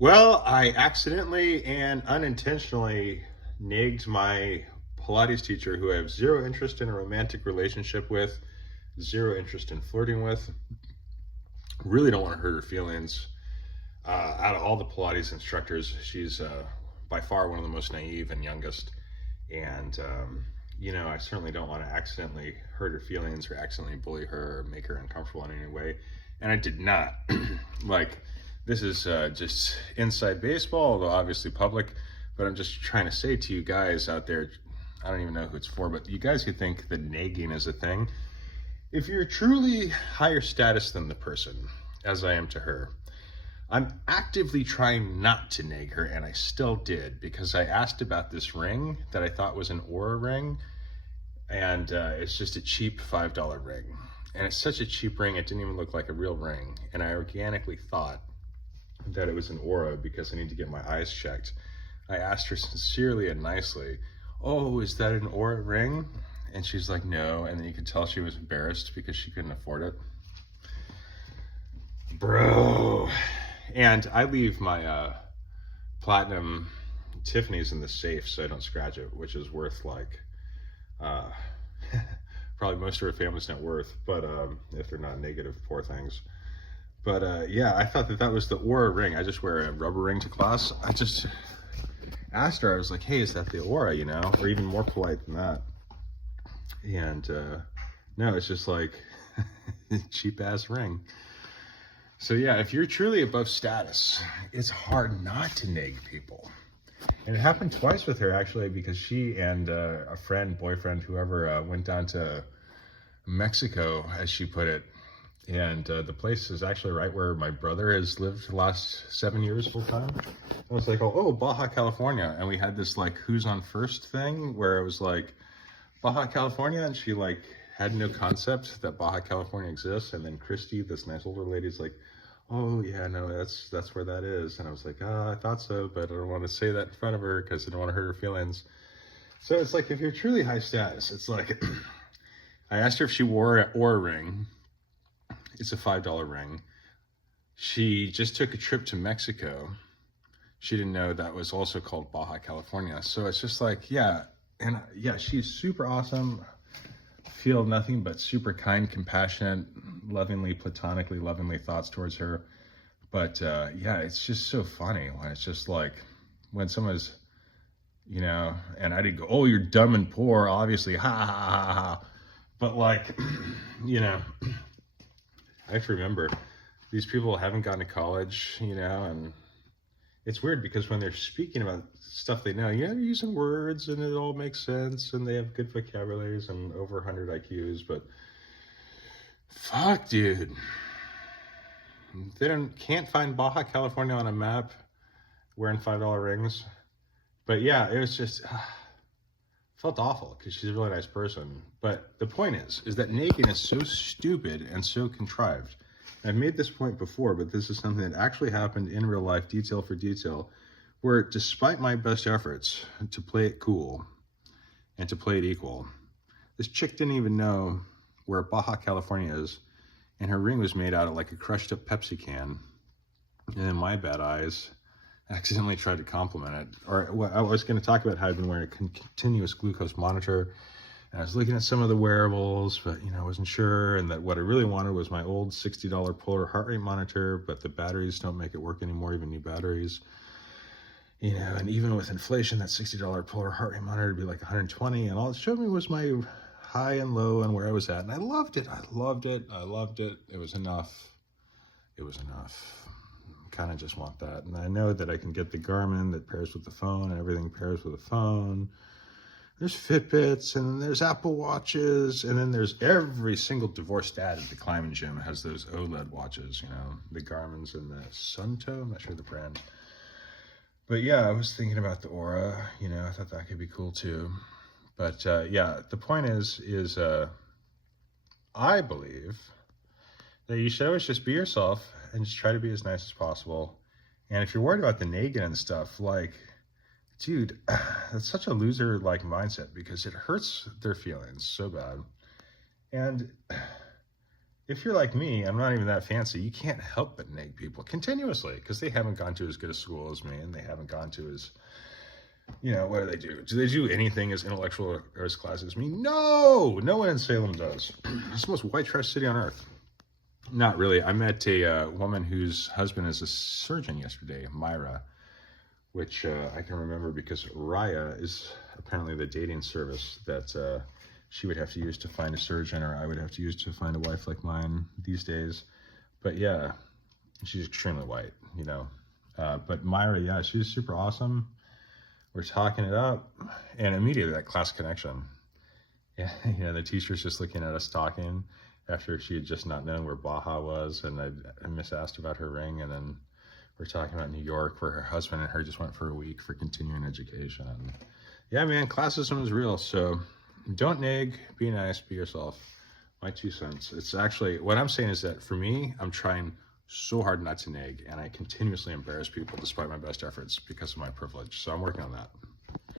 Well, I accidentally and unintentionally negged my Pilates teacher, who I have zero interest in a romantic relationship with, zero interest in flirting with. Really don't want to hurt her feelings. Out of all the Pilates instructors, she's by far one of the most naive and youngest. And, I certainly don't want to accidentally hurt her feelings or accidentally bully her or make her uncomfortable in any way. And I did not. Like, this is just inside baseball, although obviously public. But I'm just trying to say to you guys out there, I don't even know who it's for, but you guys who think that negging is a thing, if you're truly higher status than the person, as I am to her, I'm actively trying not to neg her, and I still did, because I asked about this ring that I thought was an Oura ring, and it's just a cheap $5 ring. And it's such a cheap ring, it didn't even look like a real ring. And I organically thought that it was an Oura because I need to get my eyes checked. I asked her sincerely and nicely, "Oh, is that an Oura ring?" And she's like, "No." And then you could tell she was embarrassed because she couldn't afford it. Bro. And I leave my platinum Tiffany's in the safe so I don't scratch it, which is worth like probably most of her family's net worth, but if they're not negative, poor things. But yeah, I thought that was the Oura ring. I just wear a rubber ring to class. I just asked her, I was like, "Hey, is that the Oura?" Or even more polite than that. And no, it's just like cheap ass ring. So yeah, if you're truly above status, it's hard not to neg people. And it happened twice with her, actually, because she and a friend, boyfriend, whoever, went down to Mexico, as she put it. And the place is actually right where my brother has lived the last 7 years full time. I was like, oh, Baja California. And we had this like who's on first thing where it was like Baja California, and she like had no concept that Baja California exists. And then Cristi, this nice older lady, is like, "Oh yeah, no, that's where that is." And I was like, I thought so, but I don't want to say that in front of her because I don't want to hurt her feelings. So it's like, if you're truly high status, it's like, I asked her if she wore an Oura ring. It's a $5 ring. She just took a trip to Mexico. She didn't know that was also called Baja California. So it's just like, yeah. And yeah, she's super awesome. Feel nothing but super kind, compassionate, lovingly, platonically, lovingly thoughts towards her. But yeah, it's just so funny when it's just like, when someone's, and I didn't go, "Oh, you're dumb and poor, obviously, ha ha ha ha." But like, I have to remember, these people haven't gone to college, and it's weird because when they're speaking about stuff they know, they're using words and it all makes sense and they have good vocabularies and over 100 IQs, but fuck, dude. They can't find Baja California on a map wearing $5 rings. But yeah, it was just, felt awful because she's a really nice person. But the point is that negging is so stupid and so contrived. I've made this point before, but this is something that actually happened in real life, detail for detail, where despite my best efforts to play it cool and to play it equal, this chick didn't even know where Baja California is, and her ring was made out of like a crushed up Pepsi can. And in my bad eyes, I accidentally tried to compliment it. Or I was going to talk about how I've been wearing a continuous glucose monitor. And I was looking at some of the wearables, but I wasn't sure. And that what I really wanted was my old $60 Polar heart rate monitor, but the batteries don't make it work anymore, even new batteries. And even with inflation, that $60 Polar heart rate monitor would be like 120. And all it showed me was my high and low and where I was at. And I loved it. I loved it. I loved it. It was enough. It was enough. Kind of just want that. And I know that I can get the Garmin that pairs with the phone, and everything pairs with the phone. There's Fitbits, and there's Apple Watches, and then there's every single divorced dad at the climbing gym has those OLED watches, the Garmin's and the Sunto, I'm not sure the brand. But yeah, I was thinking about the Oura, I thought that could be cool too. But yeah, the point is I believe that you should always just be yourself and just try to be as nice as possible. And if you're worried about the negging and stuff, like, dude, that's such a loser-like mindset because it hurts their feelings so bad. And if you're like me, I'm not even that fancy. You can't help but neg people continuously because they haven't gone to as good a school as me, and they haven't gone to as, you know, what do they do? Do they do anything as intellectual or as classy as me? No! No one in Salem does. It's the most white trash city on earth. Not really. I met a woman whose husband is a surgeon yesterday, Myra, which I can remember because Raya is apparently the dating service that she would have to use to find a surgeon, or I would have to use to find a wife like mine these days. But yeah, she's extremely white, you know. But Myra, yeah, she was super awesome. We're talking it up, and immediately that class connection. Yeah, you know, the teacher's just looking at us talking after she had just not known where Baja was, and I miss asked about her ring, and then we're talking about New York, where her husband and her just went for a week for continuing education. And yeah, man, classism is real. So don't neg, be nice, be yourself. My 2 cents. It's actually, what I'm saying is that for me, I'm trying so hard not to neg, and I continuously embarrass people despite my best efforts because of my privilege. So I'm working on that.